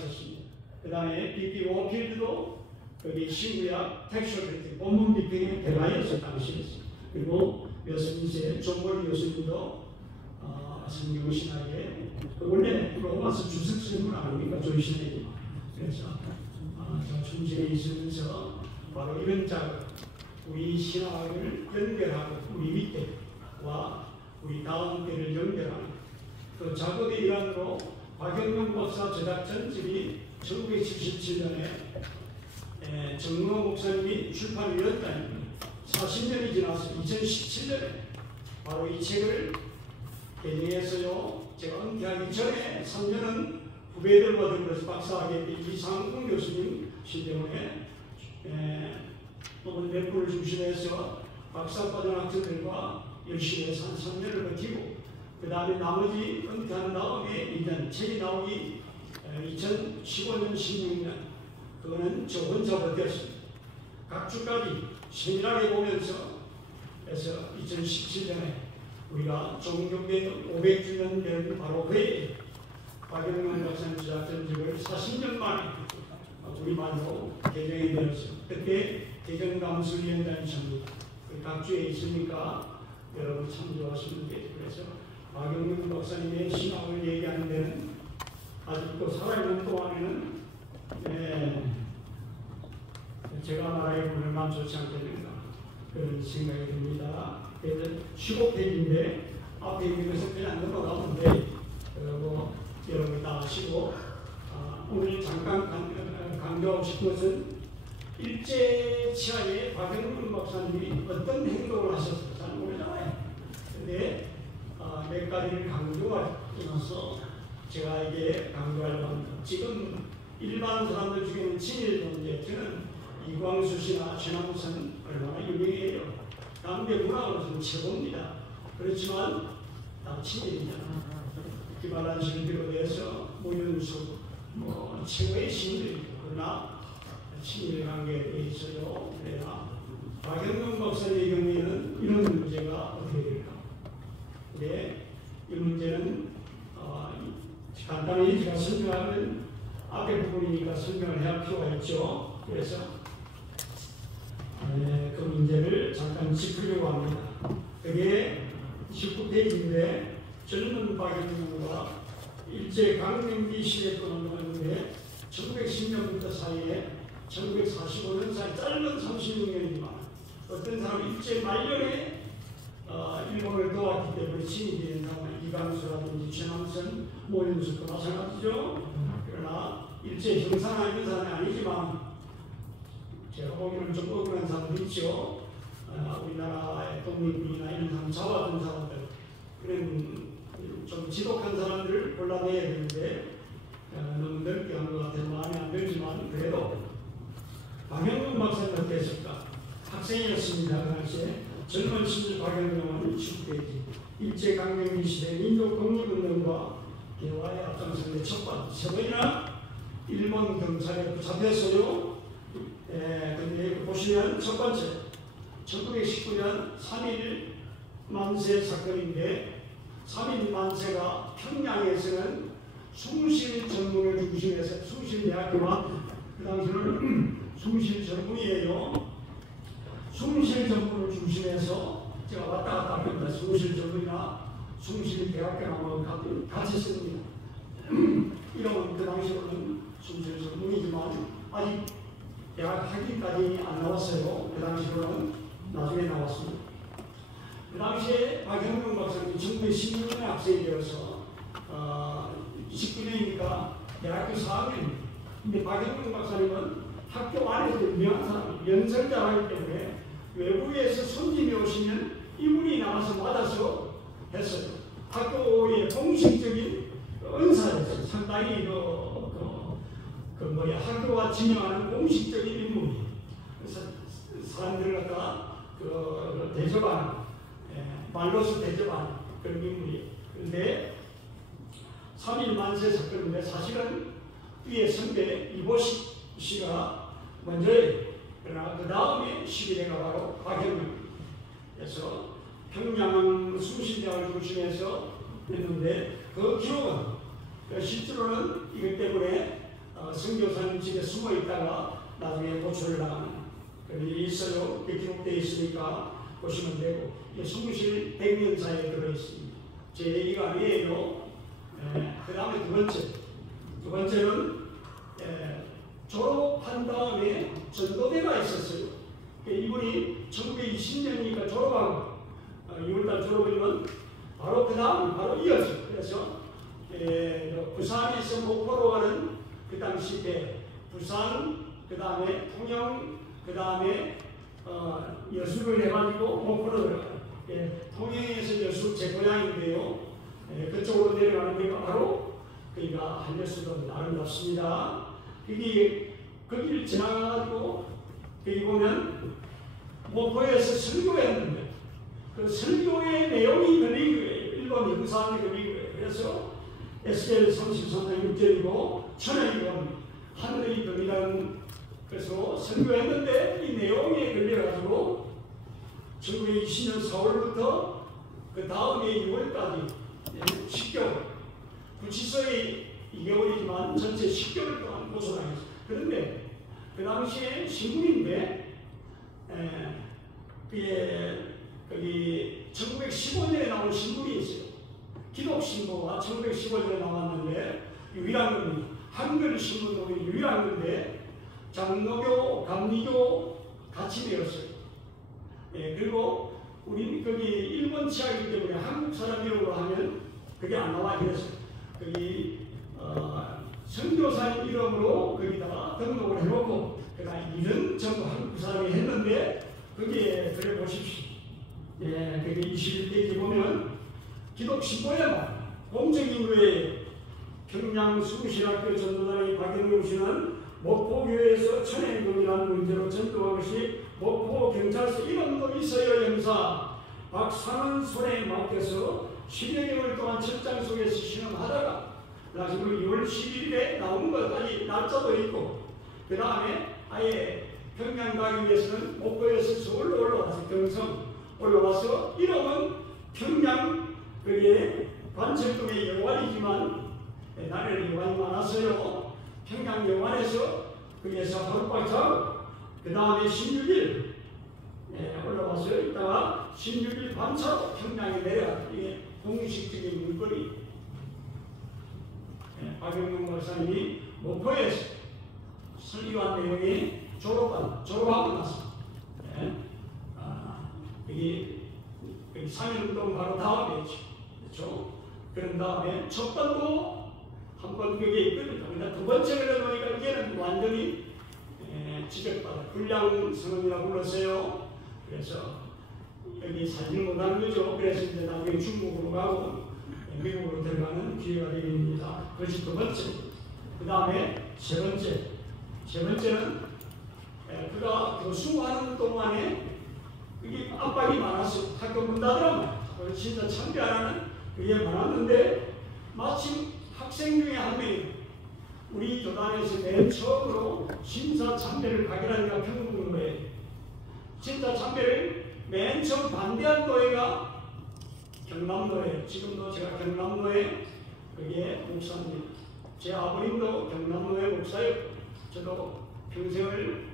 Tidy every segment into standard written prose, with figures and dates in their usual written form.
있었습니다. 그 다음에 B.B. 워필드도 거기 신구약 텍스처리티 본문 비평의 대가였어요. 당시였어요. 그리고 웨스민스의 존 몰리 교수님도 성경신학에 원래 로마서 주석스님은 아닙니까? 조이신에게. 그래서 저 중심에 있으면서 바로 이런 작업, 우리 신학을 연결하고 우리 밑에와 우리 다음 때를 연결하는 그 작업의 일환으로 박영명 목사 제작 전집이 1977년에 정릉호 목사님이 출판을 이뤘다니 40년이 지나서 2017년에 바로 이 책을 개정해서요. 제가 은퇴하기 전에 3년은 후배들과 더불어서 박사학위 이상훈 교수님 신대원에 또는 몇 분을 중심해서 박사과정 학생들과 열심히 해서 한 3년을 버티고 그 다음에 나머지 은퇴한 다음에 일단 책이 나오기 2015년 16년 그거는 저 혼자 버텼습니다. 각 주까지 세밀하게 보면서 그래서 2017년에 우리가 종교계 500주년 된 바로 그해 박영명 박사님 제작 전집을 40년 만에 우리말로 개정이 되었습니다. 그때 개정감수위원장이 참 각 주에 있으니까 여러분 참조하시면 되죠. 그래서 박영명 박사님의 신학을 얘기하는 데는 아직도 살아있는 동안에는 제가 말하기에는 만 좋지 않겠는가 그런 생각이 듭니다. 그래서 15페이지인데 앞에 있는 것을 그냥 넘어가면 돼. 그리고 여러분 다 아시고 오늘 잠깐 강조하고 싶은 것은 일제 치하에 박영명 박사님이 어떤 행동을 하셨을까 잘 모르잖아요. 근데 몇 가지를 강조하면서 제가 이게 강조하려고 합니다. 지금 일반 사람들 중에는 친일 문제, 저는 이광수 씨나 최남선 얼마나 유명해요. 남대 문화로서는 최고입니다. 그렇지만 다 친일이잖아. 김아란 씨를 비롯해서 모윤수 최고의 신들이고 그러나 친일 관계에 있어요. 그래야 박영명 박사님의 경우에는 이런 문제가 어떻게 될까? 근데 이 문제는 간단히 제가 설명하면 앞에 부분이니까 설명을 해야 필요가 있죠. 그래서 그 문제를 잠깐 짚으려고 합니다. 그게 19페이지인데 젊은 박영명과 일제강점기 시대 동안 하는데 1910년부터 사이에 1945년 사이 짧은 36년이지만 어떤 사람은 일제 말년에 일본을 도왔기 때문에 친이 되는 사람은 이광수라든지 최남선, 모윤수도 마찬가지죠. 그러나 일제 형상하는 사람이 아니지만 제가 보기에는 좀 억울한 사람도 있죠. 우리나라의 독립군이나 이런 사람 잡아둔 사람들 그런 좀 지독한 사람들을 골라내야 되는데 너무 넓게 한 것 같아서 마음에 안 들지만 그래도 박영명 박사님 어땠을까? 학생이었습니다. 그 당시에 젊은 시절 박영명은 19페이지 일제강점기 시대 민족 독립운동과 대화에 앞장서는 첫 번째 세 번이나 일본 경찰에 붙잡혔어요. 근데 보시면 첫 번째 1919년 3.1 만세 사건인데 3.1 만세가 평양에서는 숭실 전문을 중심해서 숭실대학교와 그 당시에는 숭실 전문이에요. 숭실 전문을 중심해서 제가 왔다 갔다 합니다. 숭실 전문이나 숭실 대학교나 같이 씁니다. 이런 그 당시로는 숭실 전문이지만 아직 대학 학위까지 안 나왔어요. 그 당시로는 나중에 나왔습니다. 그 당시에 박영명 박사님이 1916년에 학생이 되어서 19년이니까 대학교 4학년. 근데 박영명 박사님은 학교 안에서 유명한 사람, 연설자이기 때문에 외부에서 손님이 오시면 이분이 나와서 맞아서 했어요. 학교의 공식적인 은사였어요. 상당히 학교가 지명하는 공식적인 인물이에요. 그래서 사람들을 갖다가 대접하는, 말로서 대접하는 그런 인물이에요. 그런데 3.1 만세 사건인데 사실은 위에 선배 이보식 씨가 먼저예요. 그러나 그 다음에 11회가 바로 박영명. 그래서 평양 숭실대학을 중심해서 했는데 그 기록은 실제로는 이것 때문에 하나님 집에 숨어 있다가 나중에 고초를 당하는 그런 일이 있어요. 기록되어 있으니까 보시면 되고, 숨으실 백년사에 들어있습니다. 제 얘기가 아니에요. 그 다음에 두 번째는 졸업한 다음에 전도대가 있었어요. 이분이 1920년이니까 졸업하고 6월달 졸업이면 바로 그 다음 바로 이어져. 그래서 부산에서 목포로 가는 그 당시 때 부산, 그 다음에 통영, 그 다음에 여수를 해가지고 목포로 들어가요. 통영에서 여수 제 고향인데요. 그쪽으로 내려가는 데가 바로 그러니까 한여수도 아름답습니다. 거기를 지나가지고 여기 보면 목포에서 설교했는데 그 설교의 내용이 걸린 거예요. 일본 영상이 걸린 거예요. 그래서 에스겔 33장 6절이고 천연이건 하늘의 병이라는 그래서 설교했는데 이 내용에 걸려가지고 1920년 4월부터 그 다음에 6월까지 10개월 구치소에 2개월이지만 전체 10개월 동안 고소당했어요. 그런데 그 당시에 신문인데 거기 1915년에 나온 신문이 있어요. 기독신보가 1915년에 나왔는데 유일한 겁니다. 한글 신문도 유일한 건데 장로교, 감리교 같이 되었어요. 그리고 우리 거기 일본 치아이기 때문에 한국 사람 이름으로 하면 그게 안 나와. 그래서 거기 선교사님 이름으로 거기다가 등록을 해놓고 그다음 이름 전부 한국 사람이 했는데 거기에 그래 보십시오. 그게 21페이지 보면 기독신보에만 공적인교회 평양 수구신학교 전도단의 박영웅 씨는 목포교회에서 천행동이라는 문제로 전도한 것이 목포경찰서 이름도 있어요. 형사 박사는 손에 맡겨서 10여 개월 동안 철장 속에서 신음하다가 나중에 6월 11일에 나온 것까지 날짜도 있고 그 다음에 아예 평양 가기 위해서는 목포에서 서울로 올라와서 경성 올라와서 이름은 평양 그게 관철동의 여관이지만 나라에 여관이 많았어요. 평양 여관에서 거기에서 하룻밤 자고 그 다음에 16일 올라와서 있다가 16일 밤차로 평양에 내려가. 이게 공식적인 물건이 박영웅 목사님이 목포에서 설교한 내용이 졸업하고 나서 여기 상일운동 바로 다음에 그렇죠? 그런 다음에 첫 번도 한 번 그게 있거든요. 근데 두 번째 그러니까 이게는 완전히 지적받아 불량선언이라고 불렀어요. 그래서 여기 사진을 못하는 거죠. 그래서 이제 나중에 중국으로 가고 미국으로 들어가는 기회가 됩니다. 그것이 두 번째. 그 다음에 세 번째는 그가 교수하는 동안에 그게 압박이 많았어요. 학교 문 닫으라면 진짜 참배하라는 그게 많았는데 마침 학생 중에 한 명이 우리 교단에서 맨 처음으로 심사 참배를 가기라니까 평균 거예요. 심사 참배를 맨 처음 반대한 교회가 경남도에 지금도 제가 경남도에 그게 목사입니다. 제 아버님도 경남도의 목사예요. 저도 평생을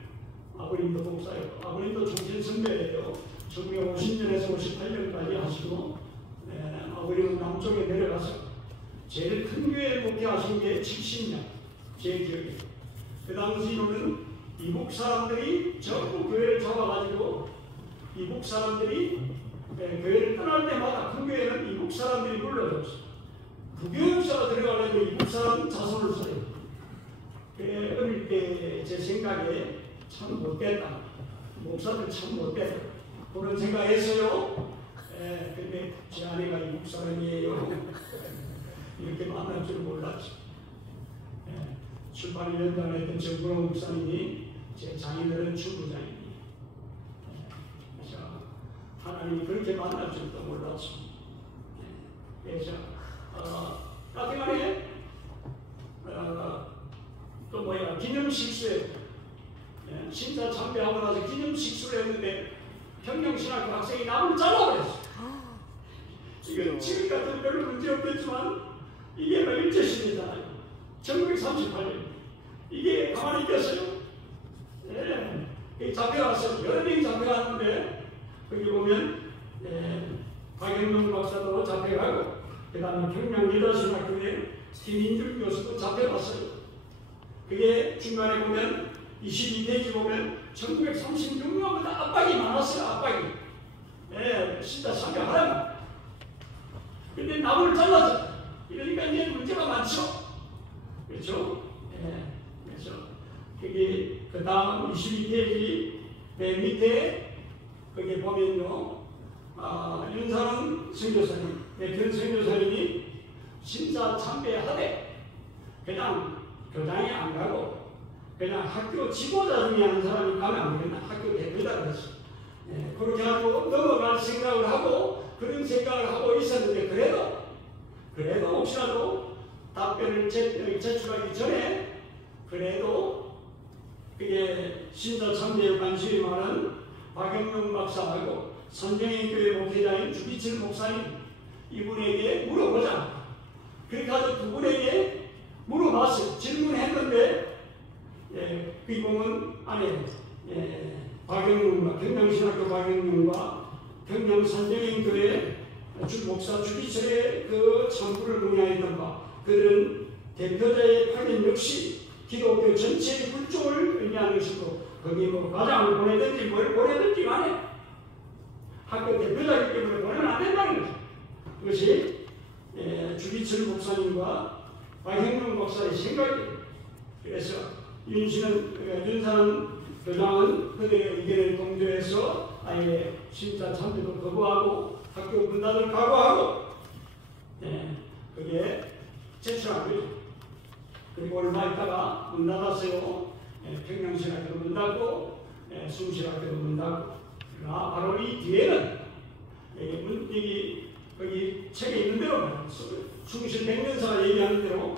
아버님도 목사예요. 아버님도 종신 선배예요. 1950년에서 58년까지 하시고 아버님은 남쪽에 내려가서 제일 큰 교회 목회하신 게 70년 제 기억에. 그 당시로는 이북 사람들이 전부 교회를 잡아가지고 이북 사람들이 교회를 떠날 때마다 큰 교회는 이북 사람들이 불러줬어요. 부교육사가 들어가려고 이북 사람 자손을 써요. 어릴 때 제 생각에 참 못됐다. 목사들 참 못됐다. 그런 생각했어요. 근데 제 아내가 이북 사람이에요. 이렇게 만날 줄 몰랐죠. 출판위원장에 했던 정근호 목사님이 제 장인어른 출부장입니다. 그래서 하나님이 그렇게 만날 줄도 몰랐죠. 그래서 나중에 또 기념식수에 신사 참배하고 나서 기념식수를 했는데 평양신학교 학생이 남을 잘라버렸어요. 이건 지금 같은 별로 문제 없겠지만 이게 일제시대잖아요. 1938년 이게 가만히 있겠어요? 예. 잡혀갔어요. 여러 명이 잡혀갔는데 거기 보면 박영명 박사도 잡혀가고 그 다음에 평양여자신학교에 김인준 교수도 잡혀갔어요. 그게 중간에 보면 22페이지 보면 1936년보다 압박이 많았어요. 압박이. 예, 진짜 참여하라고. 근데 나무를 잘랐죠. 그러니까 이제 문제가 많죠. 그렇죠? 예, 그렇죠. 그게 그 다음 22페이지 맨 밑에 거기에 보면요. 윤상은 선교사님, 백현 선교사님이 심사 참배하되 그냥 교장에 안 가고 그냥 학교 지도자 중에 한 사람이 가면 안 되겠나? 학교 대표다 그랬어. 예, 그렇게 하고 넘어갈 생각을 하고 그런 생각을 하고 있었는데 그래도 혹시라도 답변을 제출하기 전에 그래도 그게 신자 참배에 관심이 많은 박영명 박사하고 선정행교회 목회자인 주기철 목사님 이분에게 물어보자. 그렇게 해서 두 분에게 물어봤어요. 질문했는데 그 보면 안에 박영명과 경량신학교 박영명과 경량 선정행교회 목사 주기철의 그 참부를 문의했던 바 그들은 대표자의 파견 역시 기독교 전체의 굴종을 의미하는 것이고 거기에 뭐 과장을 보내든지 뭘 보내든지 간에 학교 대표자이기 때문에 보내면 안 된다는 거죠. 그것이 주기철 목사님과 박형룡 목사의 생각이에요. 그래서 윤사는 교장은 그들의 의견을 공조해서 아예 신자 참배도 거부하고 학교 문 닫을 각오하고 그게 제출한 거죠. 그리고 얼마 있다가 문 닫았어요. 평양신학교도 문 닫고 숭실학교도 문 닫고 바로 이 뒤에는 여기 거기 책에 있는 대로 숭실 백년사가 얘기하는 대로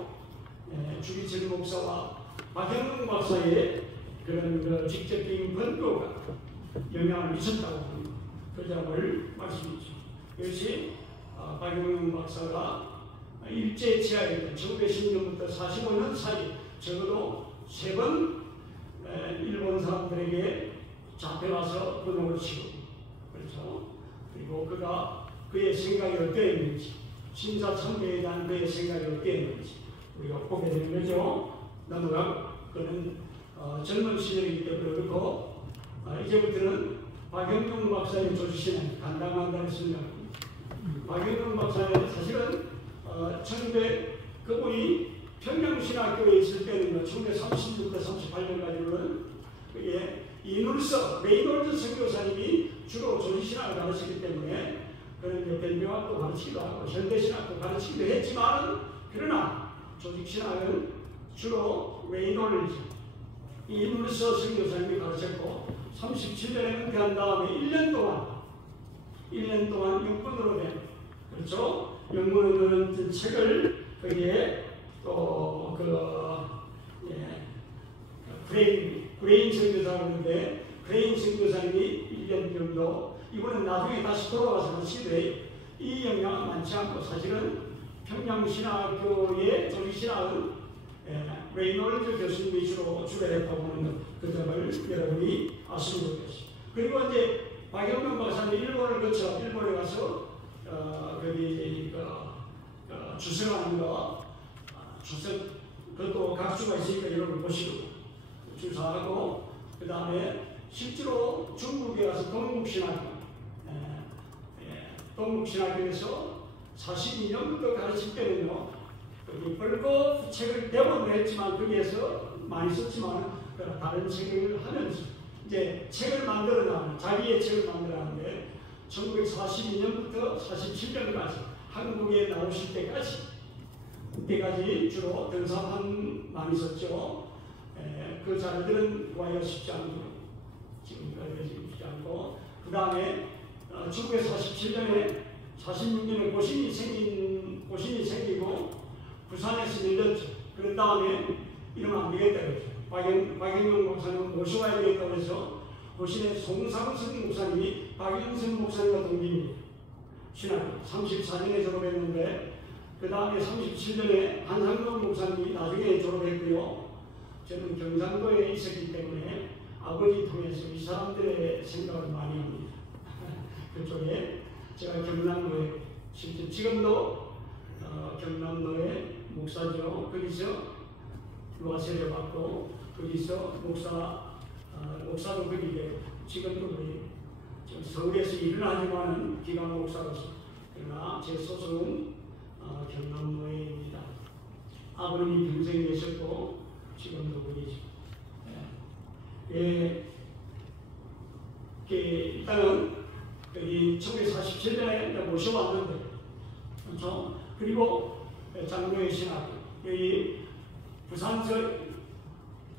주기철 목사와 박형룡 박사의 그런 그 직접적인 번거가 영향을 미쳤다고 하는 그 점을 말씀이죠. 이것이 박형룡 박사가 일제 지하에 1910년부터 45년 사이 적어도 3번 일본 사람들에게 잡혀가서 분홍을 치고 그렇죠. 그리고 그의 생각이 어땠는지 신사 참배에 대한 그의 생각이 어땠는지 우리가 보게 되는 거죠. 넘어가고 그는 젊은 시절이기 때문에 그렇고 이제부터는 박형룡 박사의 조지시는 간당한다 했습니다. 박형룡 박사는 사실은 그분이 평양신학교에 있을 때는 1930년부터 38년까지는 그게 이눌서 레이놀드 선교사님이 주로 조지신학을 가르치기 때문에 그런 변명학도 가르치기도 하고 현대신학도 가르치기도 했지만 그러나 조직신학은 주로 레이놀드 이눌서 선교사님이 가르쳤고 37년에 은퇴한 다음에 1년 동안 영문으로 된 그렇죠? 영문으로 된 책을 거기에 또 그레인 선교사가 있는데 그레인 선교사님이 1년 정도 이번엔 나중에 다시 돌아와서 시도해요. 이 영향은 많지 않고 사실은 평양신학교의 조직신학은 레이놀드 교수님이 주로 했다고 보는 그 점을 여러분이 아시면 좋겠습니다. 그리고 이제 박영명 박사는 일본을 거쳐 일본에 가서 거기 주석하는 거 주석 그것도 각주가 있으니까 이런 걸 보시고 주사하고 그 다음에 실제로 중국에 가서 동국신학교에서 42년부터 가르칠 때는요 벌써 책을 대본을 했지만 거기에서 많이 썼지만 다른 책을 하면서 이제 책을 만들어나가는 자기의 책을 만들어나는데 1942년부터 47년까지 한국에 나오실 때까지 그때까지 주로 등사판 많이 썼죠. 그 자료들은 구하기가 쉽지 않고 지금까지 쉽지 않고 그 다음에 1947년에 46년에 고신이 생기고 부산에서 열렸죠. 그런 다음에 이러면 안 되겠다 그랬죠. 박영명 목사님은 모셔와야 되겠다고 해서 고신의 송상승 목사님이 박영선 목사님과 동기입니다. 신학교 34년에 졸업했는데 그 다음에 37년에 한상동 목사님이 나중에 졸업했고요. 저는 경상도에 있었기 때문에 아버지 통해서 이 사람들의 생각을 많이 합니다. 그쪽에 제가 경남도에 실제 지금도 경남도에 목사죠. 거기서 루아세례 받고 거기서 목사도 거기 되고 지금도 거기 서울에서 일을 하지만은 기관 목사로서 그러나 제 소속은 경남도에입니다. 아버님이 평생 계셨고 지금도 거기죠. 일단은 여기 1947년에 모셔왔는데 그렇죠? 그리고 장로의 신학교 여기 부산서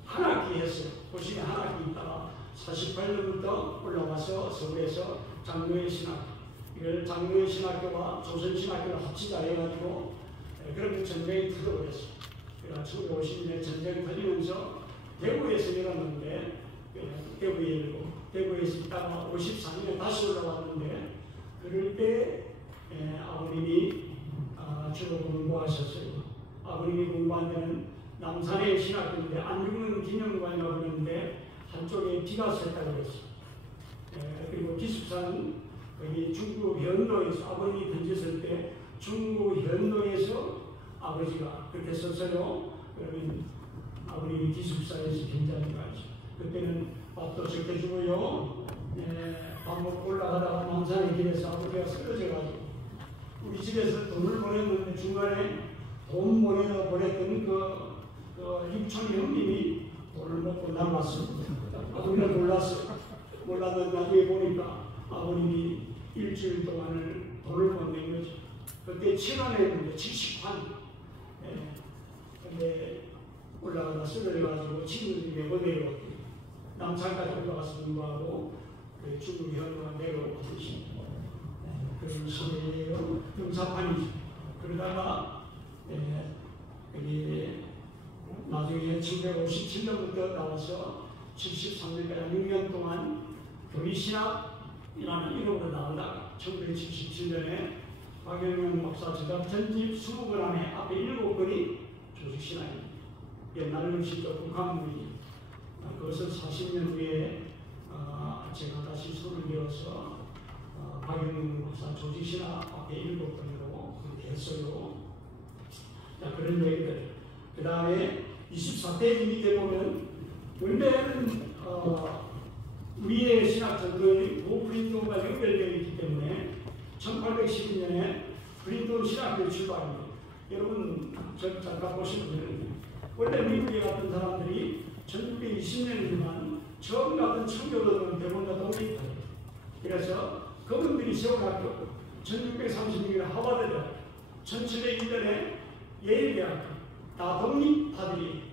한 학기 했어요. 도시에 한 학기 있다가 48년부터 올라와서 서울에서 장로의 신학교 이걸 장로의 신학교와 조선신학교를 합치자 해가지고 그런 전쟁이 터져버렸어요. 그래서 1950년에 전쟁이 터지면서 대구에서 열었는데 대구에 열고 대구에서 있다가 54년에 다시 올라왔는데 그럴 때 아버님이 주로 공부하셨어요. 아버님이 공부한 데는 남산의 신학교인데 안중근 기념관이라고 그러는데 한쪽에 비가 샜다고 그랬어요. 그리고 기숙사는 여기 중구 현도에서 아버님이 던졌을 때 중구 현도에서 아버지가 그렇게 썼어요. 그러면 아버님이 기숙사에서 굉장히 가죠. 그때는 밥도 적게 주고요. 밥 먹고 올라가다가 남산의 길에서 아버지가 쓰러져가지고 우리 집에서 돈을 보냈는데 중간에 돈 보냈던 그 육촌 형님이 돈을 먹고 날랐습니다. 아버지가 놀랐어요. 몰랐는데 나중에 보니까 아버님이 일주일 동안을 돈을 못 낸 거죠. 그때 7원이었는데 70환. 근데 올라가다 쓰러져가지고 친구들이 내보내고 남산까지 올라가서 공부하고 중국 현무가 내려오고 계십니다. 그런 시대예요. 경사판이죠. 그러다가 여기 나중에 1957년부터 나와서 73년까지 6년 동안 교리신학이라는 이름으로 나오다가 1977년에 박영명 목사 저작 전집 20권 안에 앞에 7권이 조직신학입니다. 옛날에는 진짜 북한문이죠. 그것을 40년 후에 제가 다시 손을 내어서 박영명 목사 조직신학 앞에 7권으로 그렇게 했어요. 자, 그런 얘기들. 그 다음에 24페이지 밑에 보면 원래는 우리의 신학 전도의 고프린톤과 연결되어 있기 때문에 1812년에 프린톤 신학교를 출발합니다. 여러분 저 잠깐 보시면 원래 미국에 갔던 사람들이 1920년이지만 처음 갔던 청교도들은 대부분 다 독립파예요. 그래서 그분들이 세운 학교 1636년에 하버드대학 1701년에 예일대학 다 독립파들이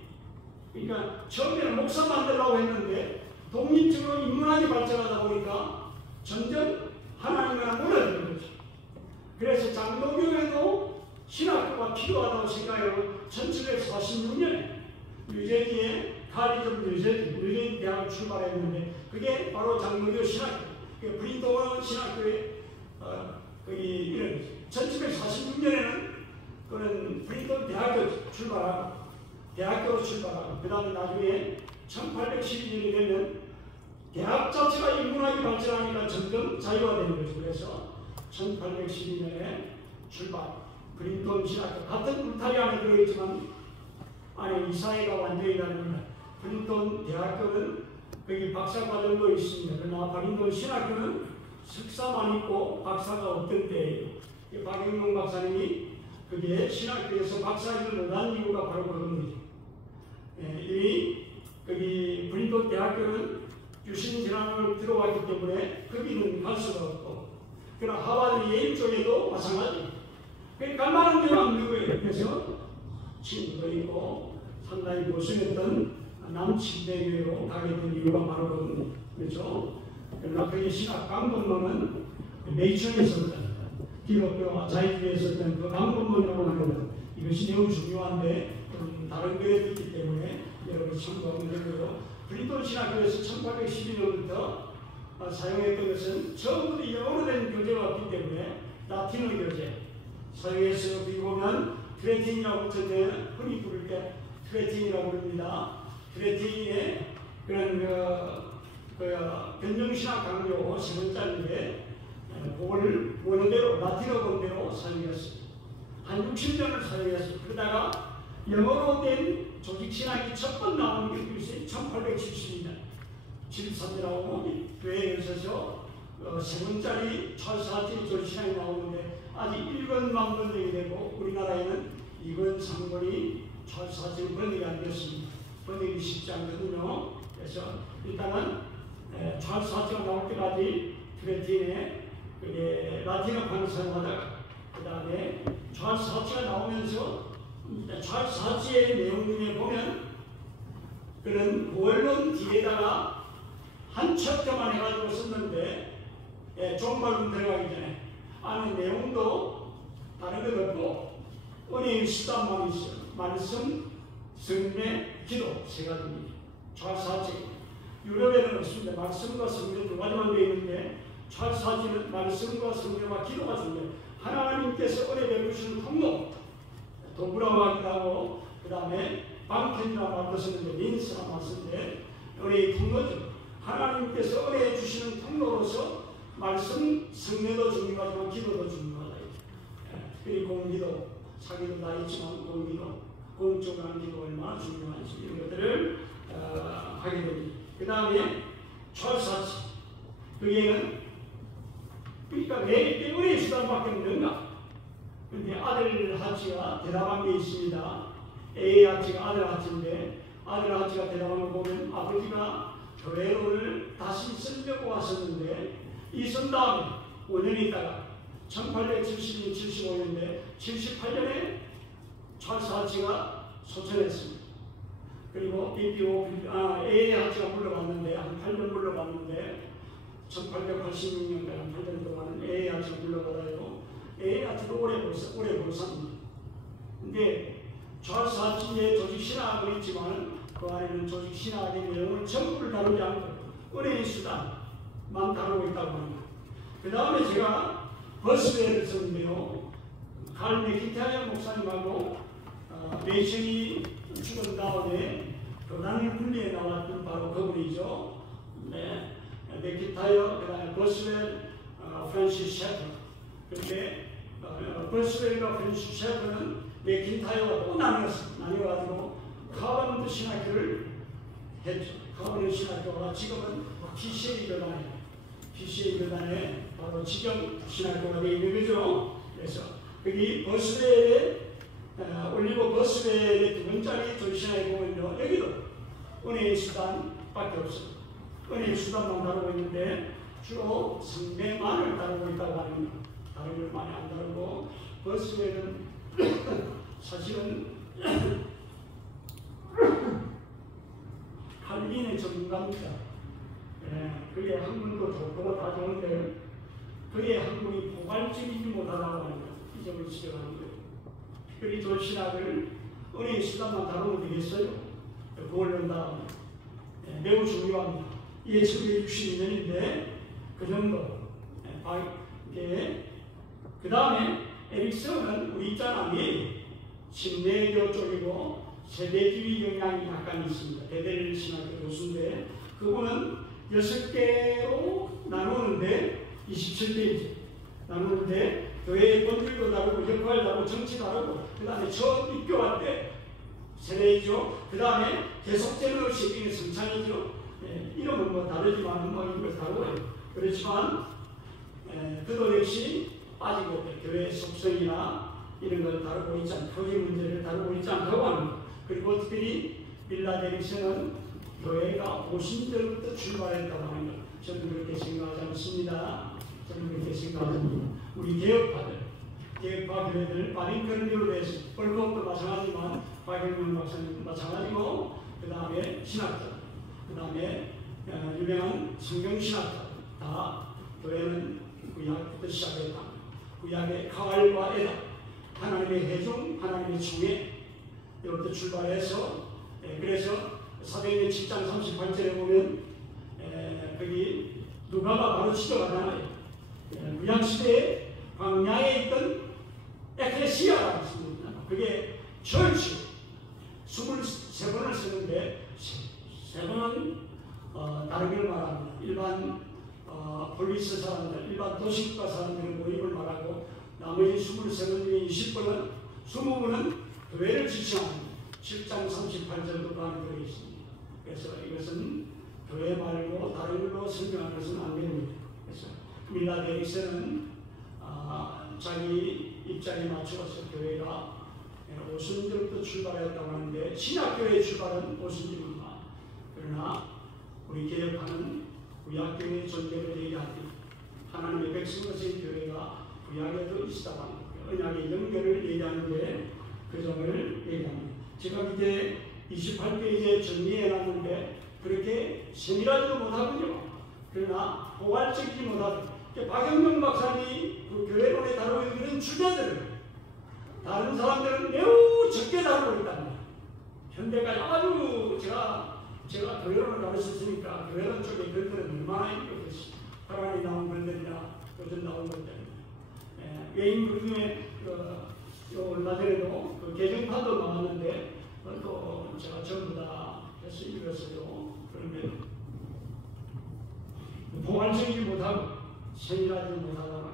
그러니까 처음에는 목사 만들려고 했는데 독립적으로 인문학이 발전하다 보니까 점점 하나님과 무너지는 거죠. 그래서 장로교에도 신학교가 필요하다고 생각하고 1746년에 뉴저지에 카리즘 뉴저지 대학을 출발했는데 그게 바로 장로교 신학교 브린톤 신학교의 이런 1746년에는 그런 브린톤 대학교 출발하고 대학교로 출발하고 그 다음에 나중에 1812년이 되면 대학 자체가 인문학이 발전하니까 점점 자유화 되는 거죠. 그래서 1812년에 출발 브린톤 신학교 같은 울타리 안에 들어있지만 안에 이사회가 완전히 다릅니다. 브린톤 대학교는 거기 박사과정도 있습니다. 그러나 브린톤 신학교는 석사만 있고 박사가 없던 때예요. 박영명 박사님이 거기에 신학교에서 박사를 못한 이유가 바로 그런 거죠. 거기 브린톤 대학교는 유신진학을 들어왔기 때문에 거기는 갈 수가 없고 그러나 하버드 예일 쪽에도 마찬가지. 갈 만한 데가 없는 거예요. 그래서 친구도 있고 상당히 보수했던 남침대교로 가게 된 이유가 바로 그렇죠. 그러나 그게 신학 강본론은 네이처에서 기독교와 자유주의에서 썼던 그 강본론이라고 하는 것 이것이 매우 중요한데 다른 교회도 있기 때문에 여러분 참고하면 되고요. 브린톤 신학교에서 1812년부터 사용했던 것은 처음부터 영어로 된 교재가 없기 때문에 라틴어 교재 사용했어요. 여기 보면 트레팅이라고 붙었는데 흔히 부를 때 트레팅이라고 부릅니다. 트레티인의 그런 변정신학 강요 세 번째인데 그걸 원어대로 라틴어 본대로 사용했습니다. 한 60년을 사용했습니다. 그러다가 영어로 된 조직신학이 첫 번 나온 게 1872년 73년하고 교회에 있어서 세 번짜리 찰스 하치 조직신학이 나오는데 아직 1권만 번역이 되고 우리나라에는 2권, 3권이 찰스 하치로 번역이 안 되었습니다. 번역이 쉽지 않거든요. 그래서 일단은 찰스 하치가 나올 때까지 트레틴의 라틴어판을 사용하다가 그 다음에 찰스 하치가 나오면서 찰스 하치의 내용 중에 보면 그런 원론 뒤에다가 한 챕터만 해가지고 썼는데 종말론 들어가기 전에 안에 내용도 다른 것 없고 은혜의 수단만 있어요. 말씀, 성례, 기도 세 가지입니다. 찰스 하치 유럽에는 없습니다. 말씀과 성례 두 가지만 되어 있는데 찰스 하치는 말씀과 성례와 기도가 중요해요. 하나님께서 은혜 베푸시는 통로 도구라고 하기도 하고 그 다음에 방편이라고 말도 썼는데 민스라고 말씀인데 은혜의 통로죠. 하나님께서 은혜 주시는 통로로서 말씀, 성례도 중요하지만 기도도 중요하다. 특별히 공기도, 사기도 다 있지만 공기도, 공적으로 하는 기도가 얼마나 중요한지 이런 것들을 하게 됩니다. 그 다음에 찰스 하치 그게는 그러니까 왜 은혜의 수단밖에 없는가? 근데 아들 하치가 대답한 게 있습니다. A 하치가 아들 하치인데 아들 하치가 대답한 거 보면 아버지가 교회를 다시 쓰려고 왔었는데 이 쓴 다음에 5년 있다가 1872, 75년인데 78년에 찰스 하치가 소천했습니다. 그리고 A 하치가 물러갔는데 한 8년 물러갔는데 1886년까지 한 8년 동안은 A 하치가 물러가다요. A 하치도 오래 보셨습니다. 근데 찰스 하치의 조직신학은 있지만 그 안에는 조직신학의 내용을 전부를 다루지 않고 은혜의 수단만 다루고 있다고 합니다. 그 다음에 제가 버스웨이를 썼는데요. 칼 맥킨타이어 목사님하고 메이션이 죽은 다음에 교단의 분리에 나왔던 바로 그분이죠. 네. 맥킨타이어, 그 다음에 버스웨이, 프랜시스 셰퍼. 그런데 버스웨이와 프랜시스 셰퍼는 맥킨타이어가 또 나뉘어가지고 카버넌트 신학교를 했죠. 카버넌트 신학교가 지금은 PCA 교단이에요. PCA 교단에 바로 지금 신학교가 되어 있는 거죠. 그래서 여기 버스웨이의 올리버 버스웨이의 두 번짜리 조신학에 보면요. 여기도 은혜의 수단밖에 없어요. 은혜의 수단만 다루고 있는데 주로 성례만을 다루고 있다고 하는 다른 걸 많이 안 다루고 버스웨이는 사실은 칼빈의 전문가입니다. 그의 학문도 좋고 다 좋은데 그의 학문이 포괄적이지 못하다고 합니다. 이 점을 지적하는 거예요. 특별히 조신학을 은혜의 수단만 다루면 되겠어요? 그걸로 다음에 매우 중요합니다. 이게 1962년인데 그 정도. 그 다음에 에릭슨은 우리 입장함이 침례교 쪽이고 세대주의 영향이 약간 있습니다. 베델 신학교 교수인데 그분은 6개로 나누는데 27페이지 나누는데 교회의 본질도 다르고 역할 다르고 정치 다르고 그 다음에 처음 입교할 때 세대이죠. 그 다음에 계속되는 없이 성찬이죠. 이름은 뭐 다르지만 뭐 이걸 다루어요. 그렇지만 그도 역시 아직 교회의 속성이나 이런 걸 다루고 있지 않고 표지 문제를 다루고 있지 않다고 합니다. 그리고 특별히 빌라델피아는 교회가 오신절부터 출발했다고 하는 것. 저는 그렇게 생각하지 않습니다. 저는 그렇게 생각합니다. 우리 개혁파 교회들 바링턴 교회에서 벌크업도 마찬가지지만 박영민 박사님 마찬가지고 그 다음에 신학자 그 다음에 유명한 성경신학자 다 교회는 구약부터 시작했다. 구약의 가을과 에다 하나님의 회중 하나님의 총회 이렇게 출발해서 그래서 사도행전 7장 38절에 보면 거기 누가가 바로 지적하잖아요. 구약시대에 광야에 있던 에클레시아라고 했습니다. 그게 철치 23번을 쓰는데 세 번은 다른 걸 말합니다. 일반 폴리스 사람들, 일반 도시국가 사람들의 모임을 말하고 나머지 23번 중에 20번은 20번은 교회를 지칭합니다. 7장 38절도 반대로 있습니다. 그래서 이것은 교회 말고 다른 걸로 설명할 것은 안 됩니다. 그래서 밀라데이스는 자기 입장에 맞춰서 교회가 오순절부터 출발했다고 하는데 신약교회의 출발은 오순절입니다. 그러나 우리 개혁하는 구약교회의 존재를 얘기하니 하나님의 백성으로서의 교회가 구약에도 있다고 합니다. 언약의 연결을 얘기하는데 그 점을 얘기합니다. 제가 밑에 28페이지에 정리해놨는데 그렇게 세밀하지도 못하군요. 그러나 포괄적이지 못하고 박영명 박사님이 그 교회론에 다루고 있는 주제들을 다른 사람들은 매우 적게 다루고 있답니다. 현대까지 아주 제가 교회론을 가르쳤으니까 교회론 쪽에 글들은 얼마나 있겠지. 파란이 나온 글들이나 요즘 나온 글들. 외인 글 중에 얼마 전에도 그 개정판도 나왔는데 또 제가 전부 다 해서 읽었어요. 그러면 포괄적이지 못하고 세밀하지 못하다는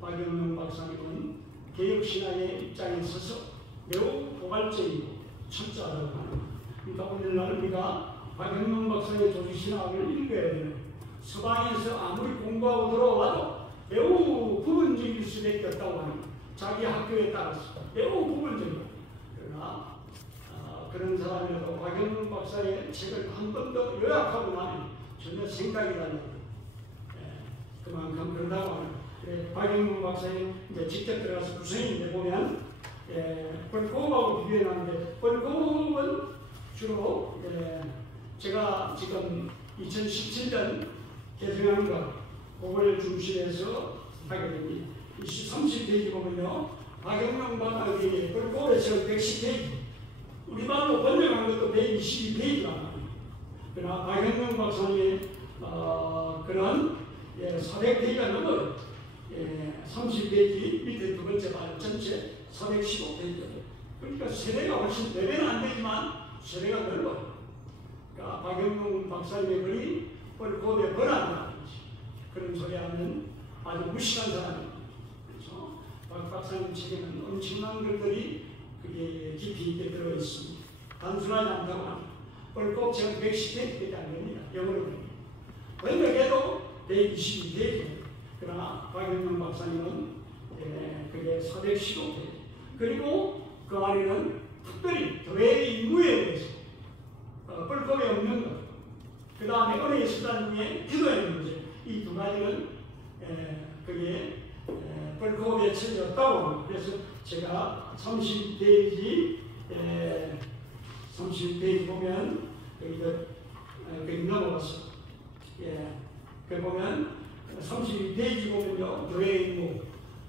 박영명 박사님은 개혁신앙의 입장에 서서 매우 포괄적이고 철저하다고 합니다. 그러니까 오늘날 우리가 박영명 박사의 조직신학을 읽어야 되는 서방에서 아무리 공부하고 들어와도 매우 부분적일 수밖에 없다고 합니다. 자기 학교에 따라서 매우 부분적이고 그러나 그런 사람이라도 박영명 박사의 책을 한 번 더 요약하고 나면 전혀 생각이 달라요. 그만큼 그런다고 합니다. 박영명 박사의 이제 직접 들어가서 구성인데 보면 벌코업하고 비교해놨는데 벌코업은 주로 제가 지금 2017년 개정한 것 그걸 중심해서 하게 됩니다. 30페이지 보면요. 박영명 박사의 벌코업의 책 110페이지 우리말로 번역한 것도 122페이지가 그러나 박영명 박사님의 그런 400페이지가 넘어요. 30페이지 밑에 두 번째 말 전체 415페이지예요. 그러니까 세대가 훨씬 4배는 안 되지만 세대가 넓어요. 그러니까 박영명 박사님의 글이 벌코업에 번한다는 거지. 그런 소리 하면 아주 무식한 사람입니다. 그렇죠? 박 박사님 책에는 엄청난 글들이 그게 깊이 있게 들어있습니다. 단순하지 않다고 합니다. 벌코업 책은 110페이지밖에 안 됩니다. 영어로. 번역에도 122페이지. 그러나 박영명 박사님은 그게 415페이지. 그리고 그 안에는 특별히 교회의 임무에 대해서 뻘컵에 없는 것. 그 다음에 은혜의 수단 중에 기도의 문제. 이 두 가지는 그게 뻘컵에 책이 없다고 합니다. 그래서 제가 30페이지 보면 거기 넘어갔어. 그 보면 32페이지 보면요. 교회의 임무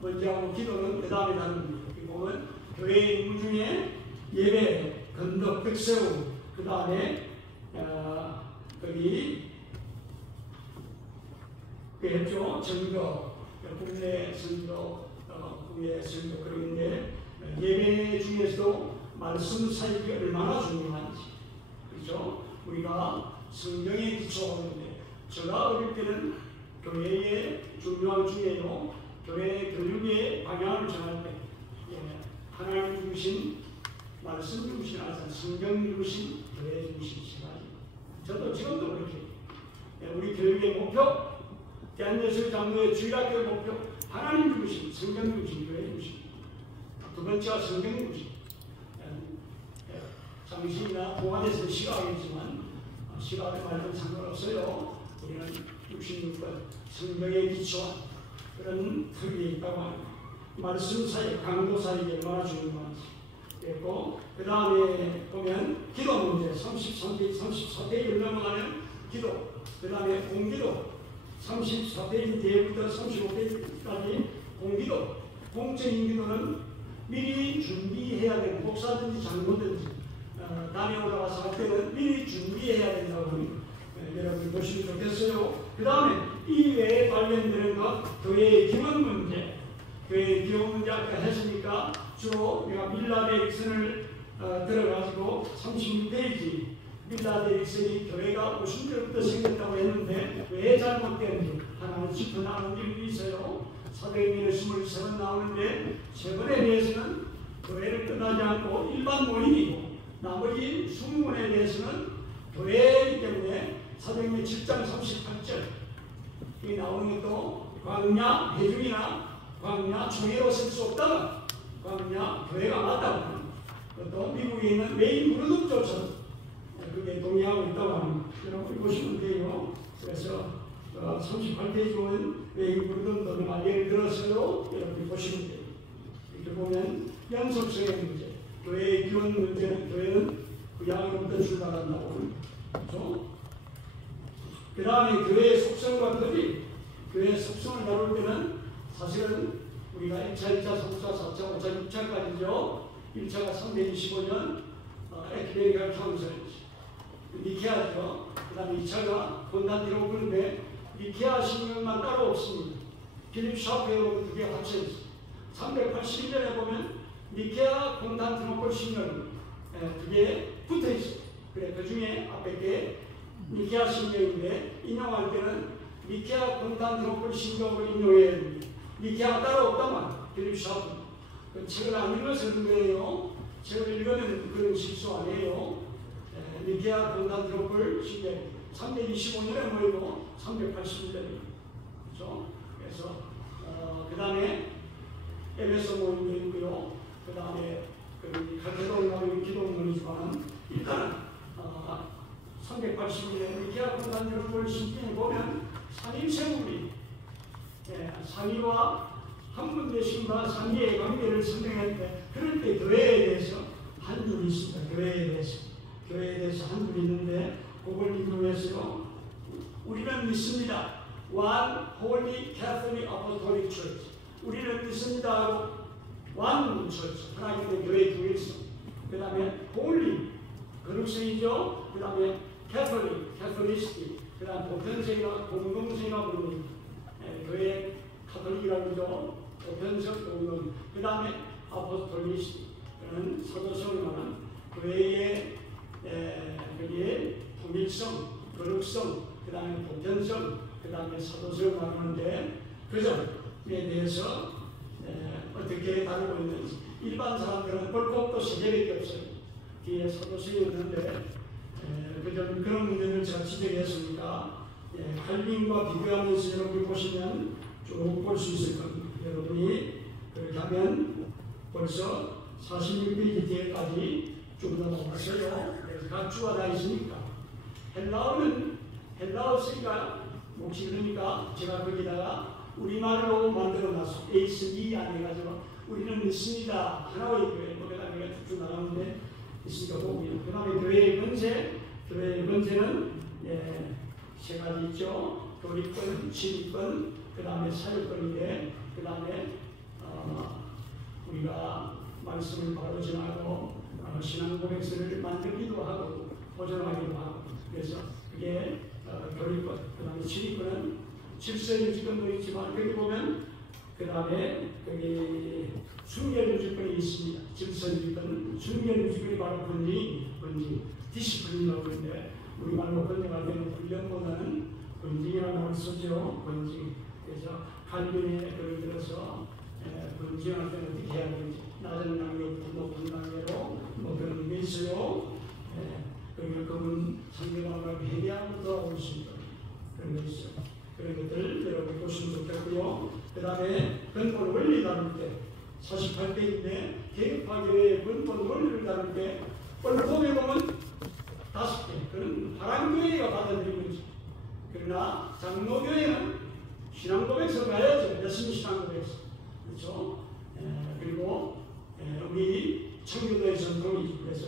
먼저하고 기도는 그 다음에 다릅니다. 여기 보면 교회의 임무 중에 예배, 건덕, 백세움 그 다음에 거기 그 했죠. 전도, 국내 선도, 국내 선도 그런데 예배 중에서도 말씀 사역이 얼마나 중요한지 그렇죠. 우리가 성경에 기초하고 있는데 제가 어릴 때는 교회의 중요한 중에도 교회 교육의 방향을 정할 때 하나님 중심, 말씀 중심, 성경 중심, 교회 중심 시간이 저도 지금도 그렇게 우리 교육의 목표 대한예술 장로의 주일학교의 목표 하나님 중심, 성경 중심, 교회 중심 두 번째가 성경 중심 장신이나 공안에서 시각이지만 시각의 말도 상관없어요. 우리는 66번 성경에 기초한 그런 틀이 있다고 합니다. 말씀 사역, 강도 사역이 얼마나 중요한지 그리고 그 다음에 보면 기도 문제 34페이지를 넘어가면 기도 그 다음에 공기도 34페이지 뒤에부터 35페이지까지 공기도 공적인 기도는 미리 준비해야 되는 목사든지 장로든지 단에 올라가서 할 때는 미리 준비해야 된다고 합니다. 여러분 보시면 좋겠어요. 그 다음에 이 외에 관련되는 것 교회의 기원 문제 교회의 기원 문제 아까 했으니까 주로 내가 밀라데익슨을 들어가지고 36페이지 빌라델피아의 교회가 오신 때부터 생겼다고 했는데 왜 잘못됐는지 하나는 짚어나가는 일이 있어요. 사도행전에 23번 나오는데 세 번에 대해서는 교회를 떠나지 않고 일반 모임이고 나머지 20번에 대해서는 교회이기 때문에 사도행전 7장 38절 이 나오는 것도 광야 회중이나 광야 총회로 쓸 수 없다가 광야 교회가 맞다고 또 미국에 있는 메인 그룹조차도 그게 동의하고 있다고 합니다. 여러분 보시면 돼요. 그래서 38페이지 보면 메인 그룹도 예를 들어서요. 여러분이 보시면 돼요. 이렇게 보면 연속성의 문제, 교회의 기원 문제는 교회는 그 양으로부터 출발한다고 그렇죠? 그 다음에 교회의 속성과 틀이 교회의 속성을 다룰 때는 사실은 우리가 1차, 2차, 3차, 4차, 5차, 6차까지죠. 1차가 325년 에큐메니컬 카운슬 니케아죠. 그 다음에 2차가 콘스탄티노플인데 니케아 신경만 따로 없습니다. 필립 샤프하고 두 개 합쳐있어요. 381년에 보면 니케아 콘스탄티노플 신경 두 개 붙어있어요. 그래 그 중에 앞에 게 니케아 신경인데 인용할 때는 니케아 콘스탄티노플 신경을 인용해야 됩니다. 니케아가 따로 없단 말이에요. 필립 샤프. 그 책을 안 읽어서 그런 거예요. 책을 읽으면 그런 실수 아니에요. 니케아 콘스탄티노플 신경 325년에 모이고 381년이에요. 그렇죠? 그래서 그 다음에 에베소 모임도 있고요. 그 다음에 칼케돈 모임 기독론이지만 일단은 381년 니케아 콘스탄티노플 신경에 보면 상임세국이 상위와 한 분 되신과 상위의 관계를 설명했는데 그럴 때 교회에 대해서 한 줄이 있습니다. 교회에 대해서 한 줄이 있는데 그걸 인용해서요. 우리는 믿습니다. One Holy Catholic Apostolic Church. 우리는 믿습니다. One Church. 하나님의 교회 교회성. 그 다음에 Holy 거룩성이죠. 그 다음에 Catholic, Catholicity. 그 다음 보편성이나 공동성이나 부르는 교회 카톨릭이라고 그러죠. 보편성 공동. 그 다음에 아포스톨리시티. 그는 사도성을 말하는 교회의 거기에 통일성, 거룩성, 그 다음에 보편성, 그 다음에 사도성을 말하는데 그 점에 대해서 어떻게 다루고 있는지 일반 사람들은 볼 것도 세 개밖에 없어요. 뒤에 사도성이 있는데 그런 문제를 제가 지적했으니까 칼빈과 비교하면서 여러분이 보시면 쭉 볼 수 있을 겁니다. 여러분이 그렇게 하면 벌써 46페이지 뒤에까지 좀 더 넘어가서요. 각주가 다 있으니까 헬라어는 헬라어 쓰기가 혹시 그러니까 제가 거기다가 우리말로 만들어놨어. ASD 안 해가지고 우리는 믿습니다. 하나의 교회 거기다 내가 쭉 나가는데 있으니까 보고요. 그 다음에 교회의 권세, 교회의 권세는 세 가지 있죠. 교리권, 지리권, 그 다음에 사유권인데 그 다음에 우리가 말씀을 바로 전하고 신앙 고백서를 만들기도 하고 보존하기도 하고 그래서 그게 교리권, 그 다음에 지리권은 질서유지권도 있지만 여기 보면 그 다음에 여기 순결유지권이 있습니다. 질서유지권, 순결유지권이 바로 권징, 디시플린이라고 하는데 우리말로 번역할 때는 훈련보다는 권징이라는 말을 쓰죠. 권징. 그래서 칼빈의 예를 들어서 권징할 때는 어떻게 해야 되는지 낮은 단계부터 높은 단계로 뭐 그런 게 있어요. 그러니까 그분 상대방을 회개하고 돌아올 수 있도록 그런 게 있어요. 그런 것들 여러분 보시면 좋겠고요. 그 다음에 근본 원리 다룰 때 48페이지인데 개혁파교회의 근본 원리를 다룰 때 얼핏에 보면 5개 그런 파랑교회가 받아들인 거지. 그러나 장로교회는 신앙고백서 가야죠. 열심히 신앙고백서. 그렇죠? 그리고 우리 청교도의 전통이죠. 그래서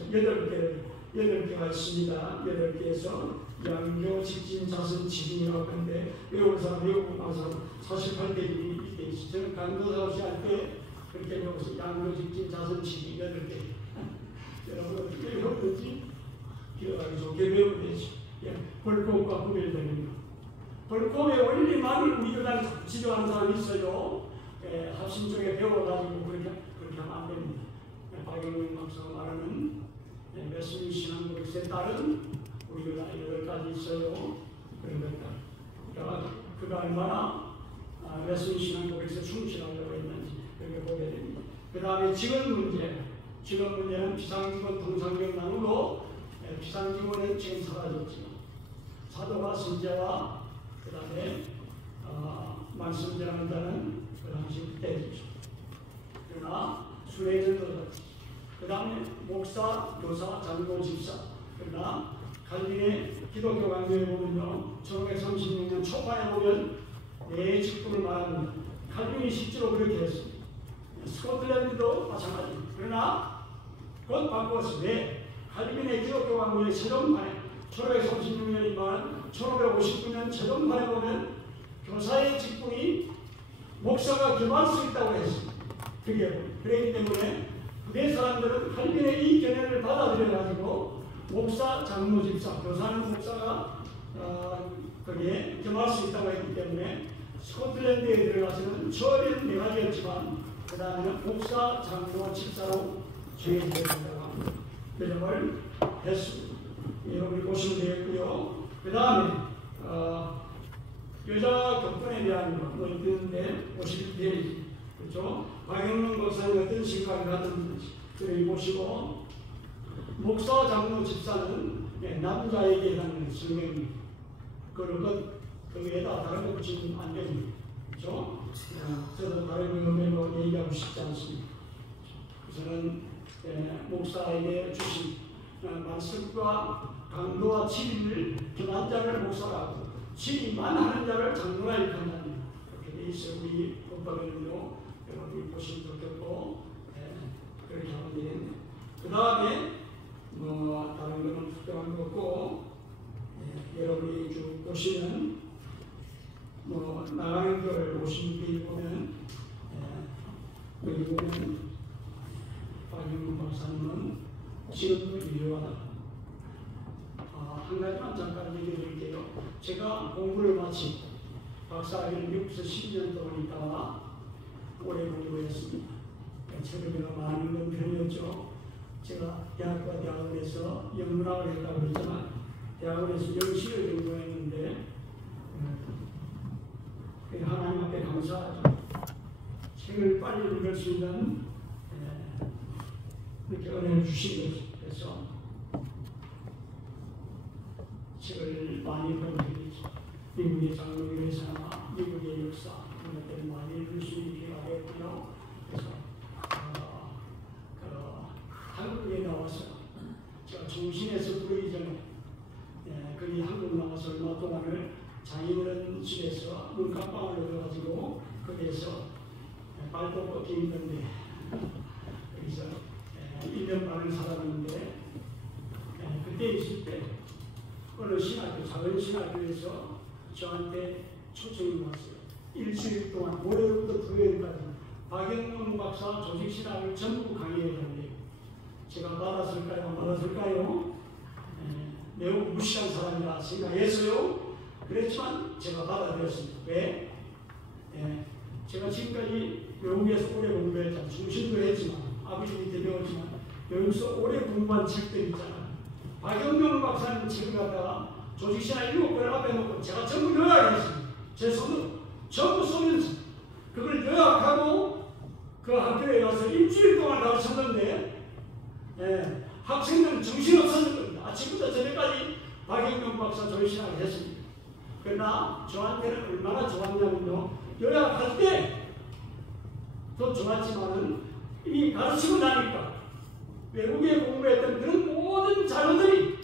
8개가 있습니다. 8개에서 양교, 직진, 자선, 지진이라고 하는데 외우는 사람 외우고 나서 48페이지 이때 있어요. 저는 강도사업시 할 때 그렇게 배웠어요. 양교, 직진, 자선, 지진 8개. 여러분 어떻게 배웠는지 기억하기 좋게 배우면 되죠. 벌법과 구별되는 거. 벌법의 원리만 우리가 지도하는 사람이 있어요. 합심 쪽에 배워가지고 그렇게 하면 안 됩니다. 박영민 박사가 말하는 메시미 신앙고백서에 따른 얼마나 레슨 신앙고백에서 충실하려고 했는지 그렇게 보게 됩니다. 그 다음에 직원 문제는 비상직원 통상경난으로 비상직원은 지금 사라졌죠. 사도와 선제와 그 다음에 말씀 전하는 자는 그 당시 그때였죠. 그러나 순회전도 그 다음에 목사, 교사, 장로, 집사. 그러나 칼빈의 기독교 강조에 보면요, 1536년 초반에 보면 내 직분을 말합니다. 칼빈이 실제로 그렇게 했습니다. 스코틀랜드도 마찬가지입니다. 그러나 곧 바꾸었습니다. 왜? 칼빈의 기독교 강조의 최종판에 1536년이면 1559년 최종판에 보면 교사의 직분이 목사가 겸할 수 있다고 했습니다. 그렇기 때문에 그대 사람들은 칼빈의 이 견해를 받아들여가지고 목사, 장로, 집사, 교사는 목사가 거기에 겸할 수 있다고 했기 때문에 스코틀랜드에 들어가서는 처음에는 4가지였지만 그 다음에는 목사, 장로, 집사로 정해진다고 합니다. 배정을 했습니다. 여러분이 보시면 되겠고요. 그 다음에 여자 격분에 대한 거 있는데 51페이지 그렇죠? 박영론 목사님 어떤 생각을 갖는지 그걸 보시고 목사, 장로, 집사는 남자에게 해당하는 성경입니다. 거기에다 다른 거 붙이면 안 됩니다. 그렇죠? 저도 다른 거 얘기하고 싶지 않습니다. 저는 목사에게 주신 말씀과 강도와 진리를 겸한 자를 목사라고 진리만 하는 자를 장로라 일컫는다. 그렇게 돼 있어요. 우리 법법에는요. 여러분이 보시면 좋겠고 그렇게 하면 되겠네요. 그 다음에 다른 거는 특별한 거 없고 여러분이 쭉 보시면 나가는 걸 50페이지 보면 여기 보면 박영문 박사님은 지금도 유효하다. 한 가지만 잠깐 얘기해 드릴게요. 제가 공부를 마치고 박사학위를 미국에서 10년 동안 있다가 오래 공부했습니다. 체력이 많은 건 편이었죠. 제가 대학과 대학원에서 영문학을 했다고 그랬지만 대학원에서 영시를 공부했는데 하나님 앞에 감사하죠. 책을 빨리 읽을 수 있는 이렇게 은혜를 주신 거죠. 그래서 책을 많이 읽은 편이죠. 미국의 장로교회사나 미국의 역사 그런 것들을 많이 읽을 수 있게 되었고요. 그래서 한국에 나와서 제가 정신에서 부르기 전에 거기 한국 나와서 얼마 동안을 장인어른 집에서 눈깜방을 얻어가지고 거기에서 발도 뻗기 힘든데 거기서 1년 반을 살았는데 그때 있을 때 어느 신학교, 작은 신학교에서 저한테 초청이 왔어요. 일주일 동안 월요일부터 토요일까지 박영문 박사 조직신학을 전부 강의해줬는데 제가 받았을까요? 안 받았을까요? 매우 무시한 사람이라 생각했어요. 그랬지만 제가 받아들였습니다. 왜? 제가 지금까지 외국에서 오래 공부했잖아요. 중심도 했지만 아버지 밑에 배웠지만 여기서 오래 공부한 책들 있잖아요. 박영명 박사님 책을 갖다가 조직신학 7권을 앞에 놓고 제가 전부 요약했습니다. 제 손으로 전부 쏘면서 그걸 요약하고 그 학교에 가서 일주일 동안 가르쳤는데 학생들은 정신없었을 겁니다. 아침부터 저녁까지 박영명 박사 조직신학을 했습니다. 그러나 저한테는 얼마나 좋았냐면요. 요약할 때도 좋았지만은 이미 가르치고 나니까 외국에 공부했던 그런 모든 자료들이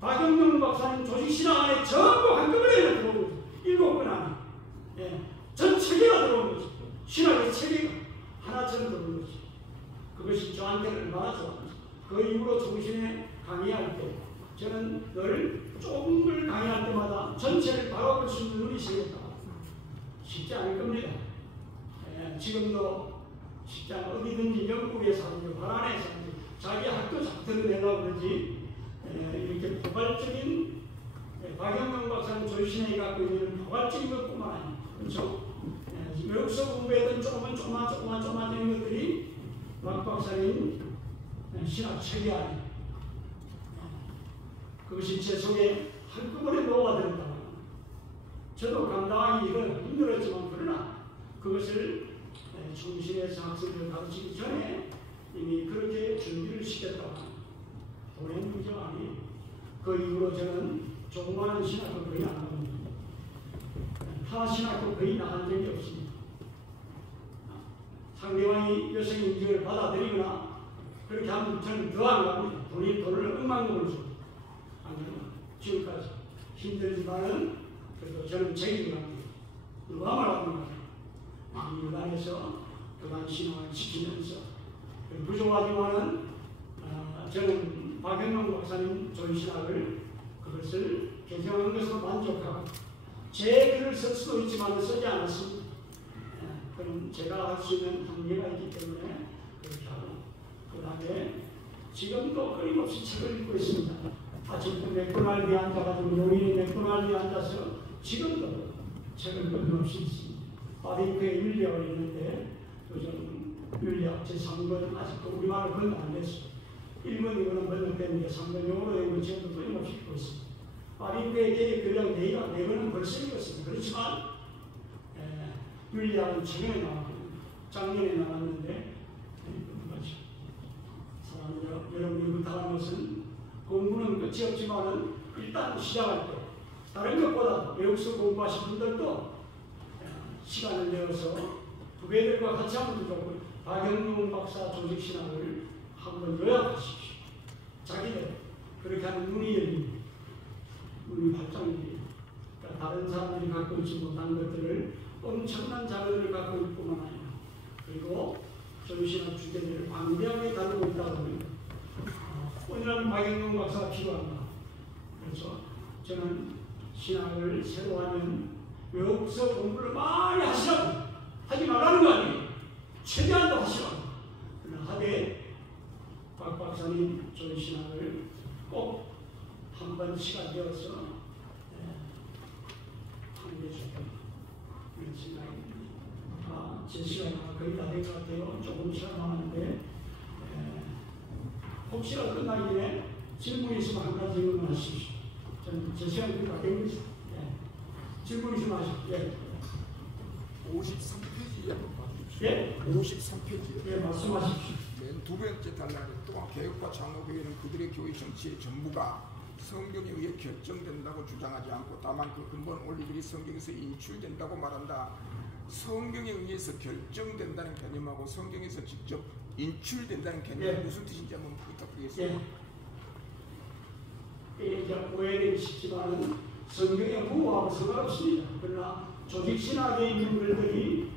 박영명 박사님 조직신학 안에 전부 한꺼번에 들어오고 7권 안에 전 체계가 들어온 거죠. 신학의 체계가 하나처럼 들어온 거죠. 그것이 저한테는 얼마나 좋았는지. 그 이후로 조직신에 강의할 때 저는 늘 조금을 강의할 때마다 전체를 바라볼 수 있는 눈이 생겼다. 쉽지 않을 겁니다. 지금도 쉽지 않아. 어디든지 영국에 사는지 화란에 사는지 자기 학교 작전을 내려고 그러지 이렇게 포괄적인 박영명 박사님 조신에 갖고 있는 포괄적인 것뿐만 아니에요. 그렇죠? 외국서 공부했던 조그만 이런 것들이 박 박사님 신학 체계 안에 그것이 제 속에 한꺼번에 녹아들었다. 저도 감당하기 힘들었지만 그러나 그것을 중심에서 학생들 가르치기 전에 이미 그렇게 준비를 시켰다고 합니다. 돈의 문제가 아니에요. 그 이후로 저는 조그마한 신학교 거의 안 합니다. 타 신학교 거의 나간 적이 없습니다. 상대방이 여성 인증을 받아들이거나 그렇게 하면 저는 더 안 갑니다. 돈을 억만금을 줍니다. 안 그러면 지금까지 힘들지만은 그래도 저는 책임을 합니다. 누가 말하는 거예요? 유단에서 그간 신앙을 지키면서 부족하지만은 저는 박영명 박사님 존신학을 그것을 개정한 것으로 만족하고 제 글을 쓸 수도 있지만 쓰지 않았습니다. 그럼 제가 할 수 있는 한계가 있기 때문에 그렇게 하고 그 다음에 지금도 끊임없이 책을 읽고 있습니다. 아침부터 맥도날드에 앉아가지고 용인의 맥도날드에 앉아서 지금도 책을 끊임없이 읽습니다. 바링크에 윤리학을 읽는데 요즘 윤리학 제3권 아직도 우리말을 번역 안 됐어요. 1권, 2권은 번역됐는데 3권 영어로 된 건 지금도 끊임없이 읽고 있습니다. 바링크의 계획교량 4권은 벌써 읽었습니다. 그렇지만 윤리학은 최근에 나왔거든요. 작년에 나왔는데 사람 여러분이 부탁하는 것은 공부는 끝이 없지만은 일단 시작할 때 다른 것보다 외국서 공부하신 분들도 시간을 내어서 후배들과 같이 하면 좋고 박영용 박사 조직신학을 한번 요약하십시오. 자기들 그렇게 하면 눈이 열립니다. 눈이 발전이 됩니다. 그러니까 다른 사람들이 갖고 있지 못한 것들을 엄청난 자료들을 갖고 있을 뿐만 아니라 그리고 조직신학 주제들을 방대하게 다루고 있다고 합니다. 오늘은 박영용 박사가 필요합니다. 그래서 저는 신학을 새로 하면 외국서 공부를 많이 하시라고 하지 말라는 거 아니에요. 최대한도 하시라고. 그러나 하되 박 박사님 조직신학을 꼭 한 번 시간 되어서 하는 게 좋다. 그런 생각입니다. 제 시간이 거의 다 된 것 같아요. 조금 시간 남았는데 혹시라도 끝나기 전에 질문 있으면 한 가지 질문 하십시오. 저는 제 시간이 거의 다 된 거죠. 질문 있으면 하십시오. 예. 53페이지에 한번 봐주십시오. 예? 53페이지에. 예, 말씀하십시오. 맨 두 번째 단락에 또한 개혁과 창업회의는 그들의 교회 정치의 전부가 성경에 의해 결정된다고 주장하지 않고 다만 그 근본 원리들이 성경에서 인출된다고 말한다. 성경에 의해서 결정된다는 개념하고 성경에서 직접 인출된다는 개념이 무슨 뜻인지 한번 부탁드리겠습니다. 이게 오해되기 쉽지만 성경의 무하고 상관없습니다. 그러나 조직신학에 있는 글들이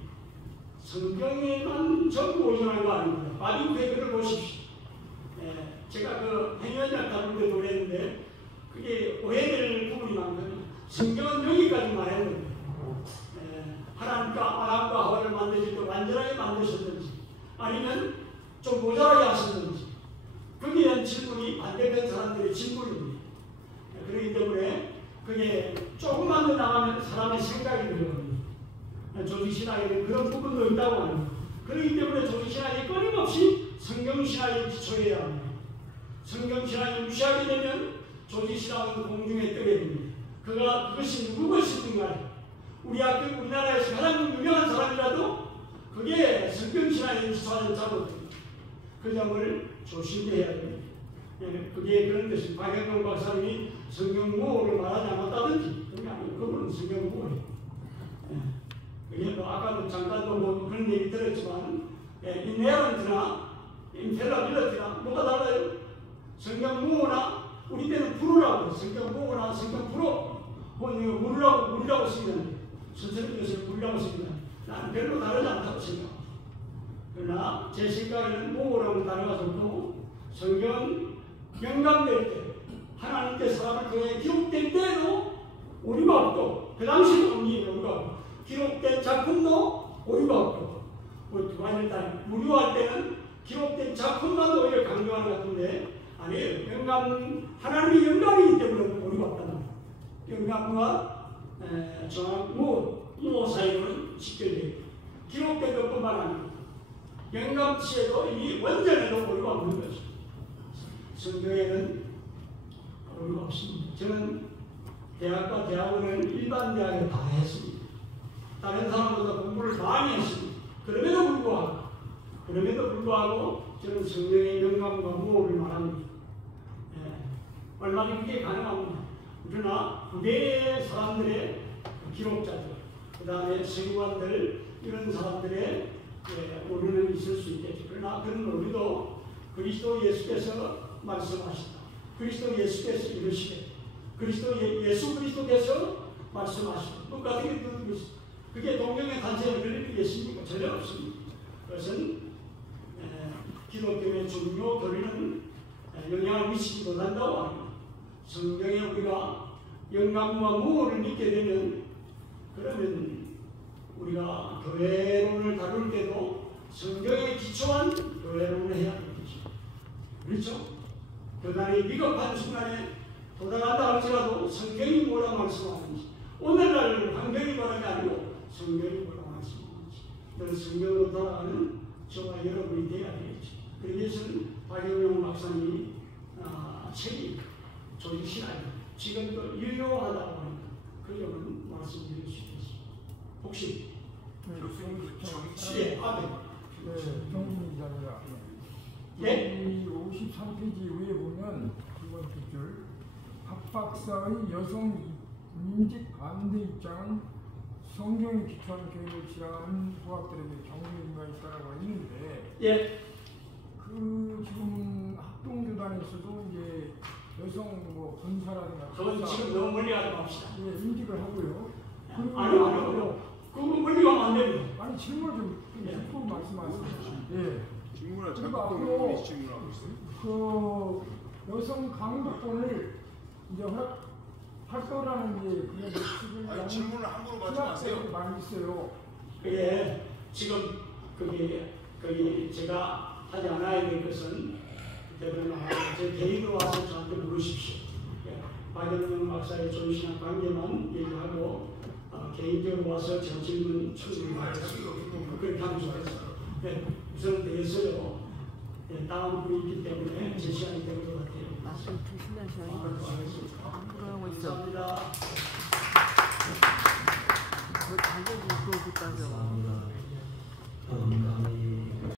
성경에만 전부 의존한 거 아닙니다. 바링크의 글을 보십시오. 제가 그 행위원장 다룰 때도 그랬는데 그게 오해될 부분이 많거든요. 성경은 여기까지 말했는데 하나님과 아담과 하와를 만드실 때 완전하게 만드셨는지 아니면 좀 모자라게 하셨는지 거기에 대한 질문이 반대편 사람들의 질문입니다. 그렇기 때문에 그게 조금만 더 나가면 사람의 생각이 들어갑니다. 조직신학에는 그런 부분도 있다고 합니다. 그렇기 때문에 조직신학이 끊임없이 성경신학에 기초해야 합니다. 성경신학을 무시하게 되면 조직신학은 공중에 뜨게 됩니다. 그것이 누구 것이든 간에 우리나라에서 가장 유명한 사람이라도 그게 성경신학에 기초하는 자료입니다. 그 점을 조심해야 됩니다. 그게 그런 뜻이 박영명 박사님이 성경무호를 말하지 않았다든지 그게 아니고 그분은 성경무호예요. 그게 뭐 아까도 잠깐도 뭐 그런 얘기 들었지만 인헤런트나 인텔라빌리티나 뭐가 달라요? 성경무호나 우리 때는 불어라고 성경무호나 성경불어 물이라고 쓰기는 선생님께서 물이라고 쓰기는 나는 별로 다르지 않다고 생각합니다. 그러나 제 생각에는 무호라고 단어가 좋고 성경 영감될 때 하나님께 사람을 통해 기록될 때도 오류가 없고 그 당시에는 오류가 없고 기록된 작품도 오류가 없고 두 가지를 다 무료할 때는 기록된 작품만 오히려 강조하는 것 같은데 아니에요. 하나님의 영감이기 때문에 오류가 없다는 거예요. 영감과 무호 사이로는 직결되어 기록된 것뿐만 아니고 영감치에도 이 원전에도 오류가 없는 거죠. 성경에는 오류가 없습니다. 저는 대학과 대학원을 일반 대학에 다 했습니다. 다른 사람보다 공부를 많이 했습니다. 그럼에도 불구하고 저는 성령의 영감과 무호를 말합니다. 얼마나 그게 가능합니다. 그러나 후대의 사람들의 기록자들, 그 다음에 세관들 이런 사람들의 오류는 있을 수 있겠죠. 그러나 그런 오류도 그리스도 예수께서 말씀하신다. 그리스도 예수께서 이르시되 예수 그리스도께서 말씀하시고 똑같은 게 그게 동경의 탄생을 걸릴 게 있습니까? 전혀 없습니다. 그것은 기독교의 중요 교리는 영향을 미치지 못한다고 합니다. 성경에 우리가 영감과 무호를 믿게 되면 그러면 우리가 교회론을 다룰 때도 성경에 기초한 교회론을 해야 되겠죠. 그렇죠? 그날이 비겁한 순간에 도달한다 할지라도 성경이 뭐라 말씀하는지 오늘날 환경이 뭐라는 게 아니고 성경이 뭐라 말씀하는지 늘 성경으로 돌아가는 저와 여러분이 되어야 되겠죠. 그러기 위해서는 박영용 박사님이 책이 조직신학이 지금도 유효하다고 합니다. 그 점은 말씀드릴 수 있겠습니다. 혹시 정치의 앞에 정신 기자입니다. 네? 53페이지 위에 보면 두 번째 줄 박 박사의 여성 임직 반대 입장은 성경에 기초한 교육을 지향하는 부학들에게 경륜과 있다라고 했는데 예. 그 지금 학동교단에서도 이제 여성 뭐 권사라든가 그건 지금 너무 멀리 가지 맙시다. 예, 임직을 하고요. 아니요. 그거 멀리 가면 안 됩니다. 아니 질문 좀 듣고 말씀하세요. 예. 질문을 그리고 자꾸 앞으로 질문하고 있어요. 그 여성 강독권을 이제 할 거라는 게 그냥 질문을 함부로 말씀하세요. 많이 있어요. 예. 지금 거기 제가 하지 않아야 될 것은 대부분 제 개인으로 와서 저한테 물으십시오. 예. 박영영 박사의 존신한 관계만 얘기하고 개인적으로 와서 저 질문 충분히 그렇게 하면 좋겠어요. 예. 우선 대해서요. 예. 다음 분이 있기 때문에 제 시간이 될 것 같아요. 말씀 조심하셔요. 그러고 있어. 감사합니다. 그 달려줄 거기까지.